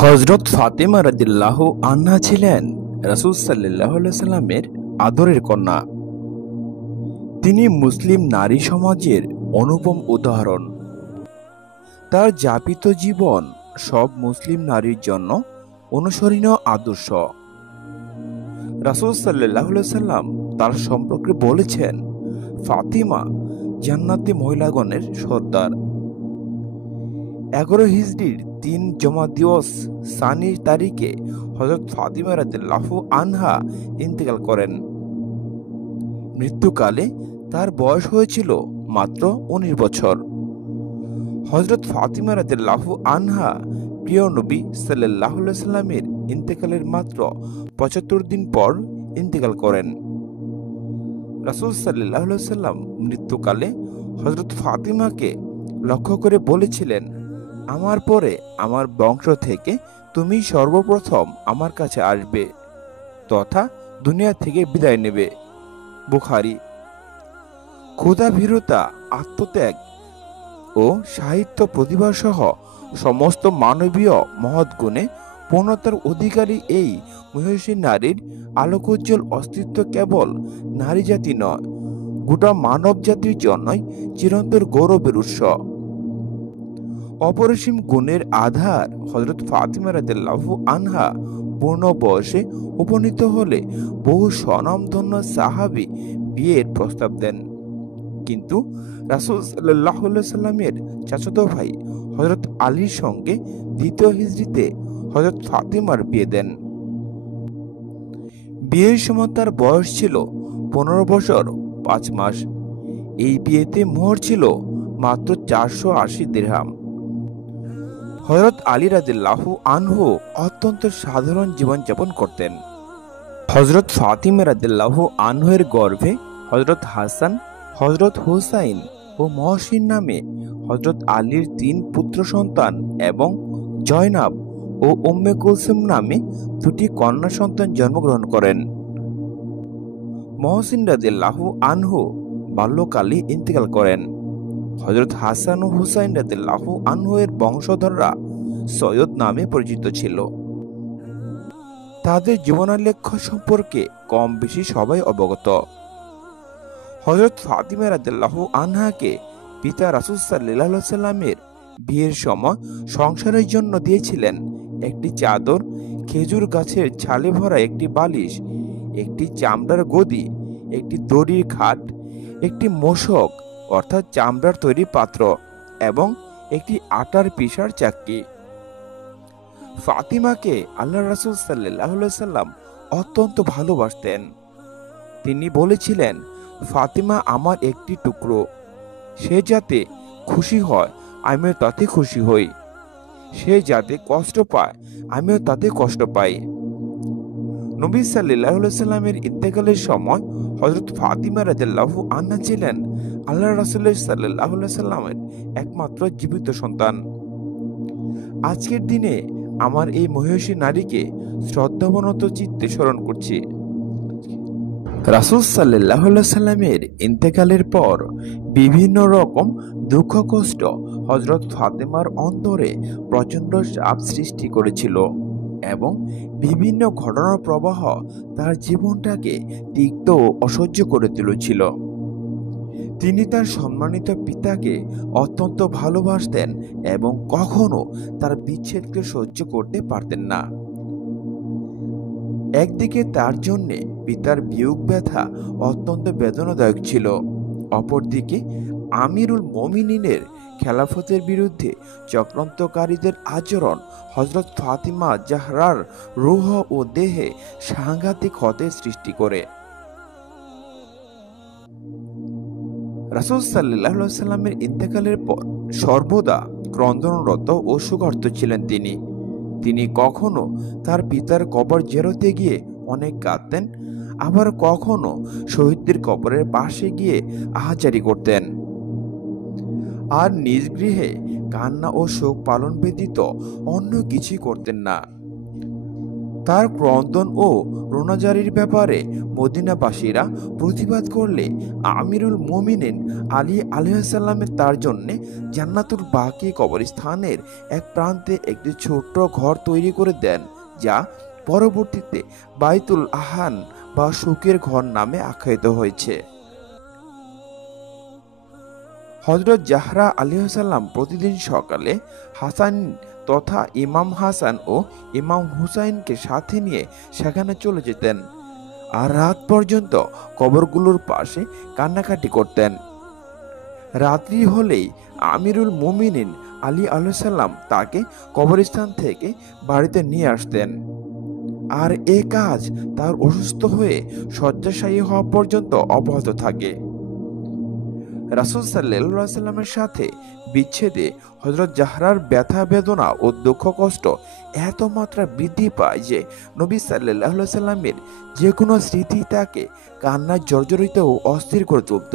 হযরত ফাতেমা রাদিয়াল্লাহু আনহা ছিলেন রাসূল সাল্লাল্লাহু আলাইহি সাল্লামের আদরের কন্যা। তিনি মুসলিম নারী সমাজের অনুপম উদাহরণ। তার যাপিত জীবন সব মুসলিম নারীর জন্য অনুসরণীয় আদর্শ। রাসূল সাল্লাল্লাহু আলাইহি সাল্লাম তার সম্পর্কে বলেছেন, ফাতিমা জান্নাতি মহিলাগণের সর্দার। 11 হিজরির 3 জমাদিওস সানির তারিখে হযরত ফাতিমা রাদিয়াল্লাহু আনহা ইন্তেকাল করেন। মৃত্যুকালে তার বয়স হয়েছিল মাত্র 19 বছর। হযরত ফাতিমা রাদিয়াল্লাহু আনহা প্রিয় নবী সাল্লাল্লাহু আলাইহি সাল্লামের ইন্তেকালের মাত্র 75 দিন পর ইন্তেকাল করেন। রাসূল সাল্লাল্লাহু আলাইহি সাল্লাম মৃত্যুকালে হযরত ফাতিমাকে লক্ষ্য করে বলেছিলেন, আমার পরে আমার বংশ থেকে তুমি সর্বপ্রথম আমার কাছে আসবে তথা দুনিয়া থেকে বিদায় নেবে। বুখারী। ক্ষুধাভীরতা, আত্মত্যাগ ও সাহিত্য প্রতিভা সহ সমস্ত মানবীয় মহৎ গুণে পূর্ণতার অধিকারী এই মহিষী নারীর আলোকোজ্জ্বল অস্তিত্ব কেবল নারী জাতি নয়, গোটা মানব জাতির জন্যই চিরন্তর গৌরবের উৎস। অপরিসীম গুণের আধার হযরত ফাতিমা রাদিয়াল্লাহু আনহা পূর্ণ বয়সে উপনীত হলে বহু স্বনামধন্য সাহাবী বিয়ের প্রস্তাব দেন, কিন্তু রাসূল সাল্লাল্লাহু আলাইহি সাল্লামের চাচাতো ভাই হযরত আলীর সঙ্গে 2য় হিজরিতে হযরত ফাতিমার বিয়ে দেন। বিয়ের সময় তার বয়স ছিল 15 বছর 5 মাস। এই বিয়েতে মোহর ছিল মাত্র 480 দিরহাম। হযরত আলী রাদিয়াল্লাহু আনহু অত্যন্ত সাধারণ জীবনযাপন করতেন। হযরত ফাতিমা রাদিয়াল্লাহু আনহুর গর্ভে হযরত হাসান, হযরত হুসাইন ও মহসিন নামে হযরত আলীর 3 পুত্র সন্তান এবং জয়নাব ও উম্মে কুলসুম নামে 2টি কন্যা সন্তান জন্মগ্রহণ করেন। মহসিন রাদিয়াল্লাহু আনহু বাল্যকালে ইন্তেকাল করেন। হযরত হাসান ও হুসাইন রাদিয়াল্লাহু আনহুর বংশধররা সৈয়দ নামে পরিচিত ছিল। তাদের জীবনালেখ্য সম্পর্কে কম বেশি সবাই অবগত। হযরত ফাতিমা রাদিয়াল্লাহু আনহাকে পিতা রাসূল সাল্লাল্লাহু আলাইহি সাল্লামের বিয়ের সময় সংসারের জন্য দিয়েছিলেন একটি চাদর, খেজুর গাছের ছালে ভরা একটি বালিশ, একটি চামড়ার গদি, একটি দড়ির খাট, একটি মোশক অর্থাৎ চামড়ার তৈরি পাত্র এবং একটি আটার পিষার চাক্কি। ফাতিমাকে আল্লাহর রাসূল সাল্লাল্লাহু আলাইহি সাল্লাম অত্যন্ত ভালোবাসতেন। তিনি বলেছিলেন, ফাতিমা আমার একটি টুকরো, সে যাতে খুশি হয় আমিও তাতে খুশি হই, সে যাতে কষ্ট পায় আমিও তাতে কষ্ট পাই। নবী সাল্লাল্লাহু আলাইহি সাল্লামের ইন্তেকালের সময় হযরত ফাতিমা রাদিয়াল্লাহু আনহা ছিলেন আল্লাহর রাসূল সাল্লাল্লাহু আলাইহি সাল্লামের একমাত্র জীবিত সন্তান। আজকের দিনে আমার এই মহিষী নারীকে শ্রদ্ধাবনত চিত্তে স্মরণ করছি। রাসূল সাল্লাল্লাহু আলাইহি সাল্লামের ইন্তেকালের পর বিভিন্ন রকম দুঃখ কষ্ট হযরত ফাতেমার অন্তরে প্রচণ্ড চাপ সৃষ্টি করেছিল এবং বিভিন্ন ঘটনার প্রবাহ তার জীবনটাকে তিক্ত ও অসহ্য করে তুলেছিল। তিনি তার সম্মানিত পিতাকে অত্যন্ত ভালোবাসতেন এবং কখনো তার বিচ্ছেদকে সহ্য করতে পারতেন না। একদিকে তার জন্যে পিতার বিয়োগ ব্যথা অত্যন্ত বেদনাদায়ক ছিল, অপরদিকে আমিরুল মুমিনিনের খেলাফতের বিরুদ্ধে চক্রান্তকারীদের আচরণ হযরত ফাতিমা জাহরার রূহ ও দেহে সাংঘাতিক ক্ষতের সৃষ্টি করে। রাসূল সাল্লাল্লাহু আলাইহি সাল্লামের ইন্তেকালের পর সর্বদা ক্রন্দনরত ও শোকার্ত ছিলেন তিনি কখনো তার পিতার কবর জিয়ারতে গিয়ে অনেক কাঁদতেন, আবার কখনো শহীদদের কবরের পাশে গিয়ে আহাজারি করতেন। আর নিজ গৃহে কান্না ও শোক পালন ব্যতীত অন্য কিছুই করতেন না। তার ক্রন্দন ও রোনাজারির ব্যাপারে মদিনাবাসীরা প্রতিবাদ করলে আমিরুল মোমিনিন আলী আলাইহিসসালামের তার জন্য জান্নাতুল বাকি কবরস্থানের এক প্রান্তে একটি ছোট্ট ঘর তৈরি করে দেন, যা পরবর্তীতে বাইতুল আহান বা শোকের ঘর নামে আখ্যায়িত হয়েছে। হযরত জাহরা আলাইহিসসালাম প্রতিদিন সকালে হাসান তথা ইমাম হাসান ও ইমাম হুসাইনকে সাথে নিয়ে সেখানে চলে যেতেন আর রাত পর্যন্ত কবরগুলোর পাশে কান্নাকাটি করতেন। রাত্রি হলেই আমিরুল মুমিনিন আলী আলাইহিসসালাম তাকে কবরস্থান থেকে বাড়িতে নিয়ে আসতেন, আর এ কাজ তার অসুস্থ হয়ে শয্যাশায়ী হওয়া পর্যন্ত অব্যাহত থাকে। রাসূল সাল্লাল্লাহু আলাইহি সাল্লামের সাথে বিচ্ছেদে হযরত জাহরার ব্যথা বেদনা ও দুঃখ কষ্ট এত মাত্রা বৃদ্ধি পায় যে নবী সাল্লাল্লাহু আলাইহি সাল্লামের যে কোনো স্মৃতি তাকে কান্নায় জর্জরিত ও অস্থির করে তুলত।